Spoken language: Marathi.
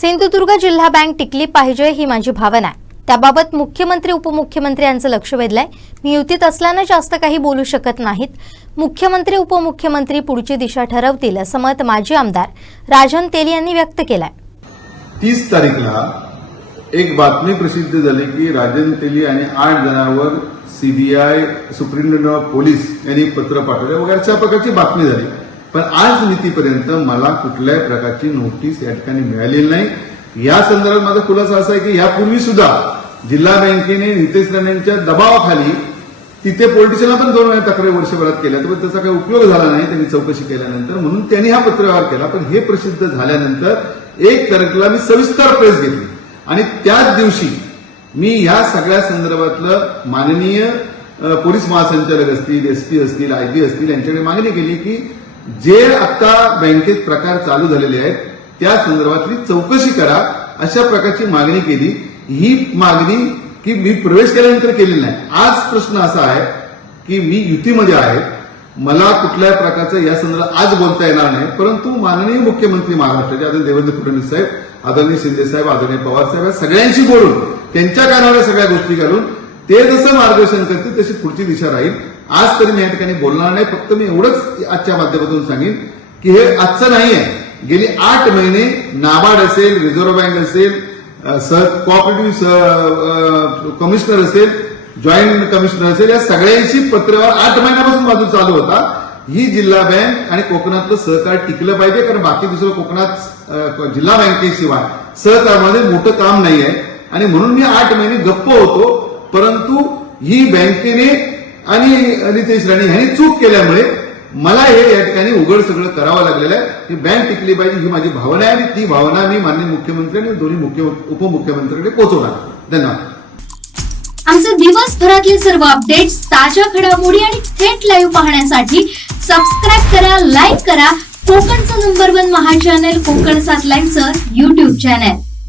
सिंधुदुर्ग जिल्हा बँक टिकली पाहिजे ही माझी भावना आहे. त्याबाबत मुख्यमंत्री उपमुख्यमंत्री यांचं लक्ष वेधलंय. मी युतीत असल्यानं जास्त काही बोलू शकत नाहीत. मुख्यमंत्री उपमुख्यमंत्री पुढची दिशा ठरवतील असं मत माजी आमदार राजन तेली यांनी व्यक्त केलंय. तीस तारीखला एक बातमी प्रसिद्ध झाली की राजन तेली आणि आठ जणांवर सीबीआय सुप्रिंटेंडंट ऑफ पोलीस यांनी पत्र पाठवले. वगैरे अशा प्रकारची बातमी झाली. पण आज नीतीपर्यंत मला कुठल्याही प्रकारची नोटीस या ठिकाणी मिळालेली नाही. या संदर्भात माझा खुलासा असा आहे की यापूर्वी सुद्धा जिल्हा बँकेने नितेश राणेंच्या दबावाखाली तिथे पोलिटिशियनला पण दोन वेळा तक्रारी वर्षभरात केल्या. पण त्याचा काही उपयोग झाला नाही त्यांनी चौकशी केल्यानंतर. म्हणून त्यांनी हा पत्रव्यवहार केला. पण हे प्रसिद्ध झाल्यानंतर एक तारखेला मी सविस्तर प्रेस घेतली. आणि त्याच दिवशी मी या सगळ्या संदर्भातलं माननीय पोलीस महासंचालक असतील एसपी असतील आयजी असतील यांच्याकडे मागणी केली की जे आता बँकेत प्रकार चालू झालेले आहेत त्या संदर्भातली चौकशी करा. अशा प्रकारची मागणी केली. ही मागणी की मी प्रवेश केल्यानंतर केलेली नाही. आज प्रश्न असा आहे की मी युतीमध्ये आहे. मला कुठल्याही प्रकारचं या संदर्भात आज बोलता येणार नाही. परंतु माननीय मुख्यमंत्री महाराष्ट्राचे आदरणीय देवेंद्र फडणवीस साहेब आदरणीय शिंदे साहेब आदरणीय पवार साहेब या सगळ्यांशी बोलून त्यांच्या कानावर सगळ्या गोष्टी घालून ते जसं मार्गदर्शन करतील तशी पुढची दिशा राहील. आज तरी मी या ठिकाणी बोलणार नाही फक्त मी एवढंच आजच्या माध्यमातून सांगेन की हे आजचं नाही आहे. गेली आठ महिने नाबार्ड असेल रिझर्व्ह बँक असेल अ, कॉपरेटिव्ह कमिशनर असेल जॉईंट कमिशनर असेल या सगळ्यांशी पत्रव्यवहार आठ महिन्यापासून माझं चालू होता. ही जिल्हा बँक आणि कोकणातलं सहकार टिकलं पाहिजे कारण बाकी दुसरं कोकणात जिल्हा बँकेशिवाय सहकारमध्ये मोठं काम नाही आहे आणि म्हणून मी आठ महिने गप्प होतो परंतु ही बँकेने आणि नितेश राणे यांनी चूक केल्यामुळे मला हे या ठिकाणी उघड सगळं करावं लागलेलं आहे. ही बँक टिकली पाहिजे ही माझी भावना आहे आणि ती भावना मी माननीय मुख्यमंत्री आणि दोन्ही मुख्य उपमुख्यमंत्र्यांकडे पोहोचवणार धन्यवाद. आमचे दिवसभरातले सर्व अपडेट्स ताज्या घडामोडी आणि थेट लाईव्ह पाहण्यासाठी सबस्क्राईब करा लाईक करा. कोकणचं नंबर वन महा चॅनल कोकण सात लाईव्हचं युट्यूब चॅनल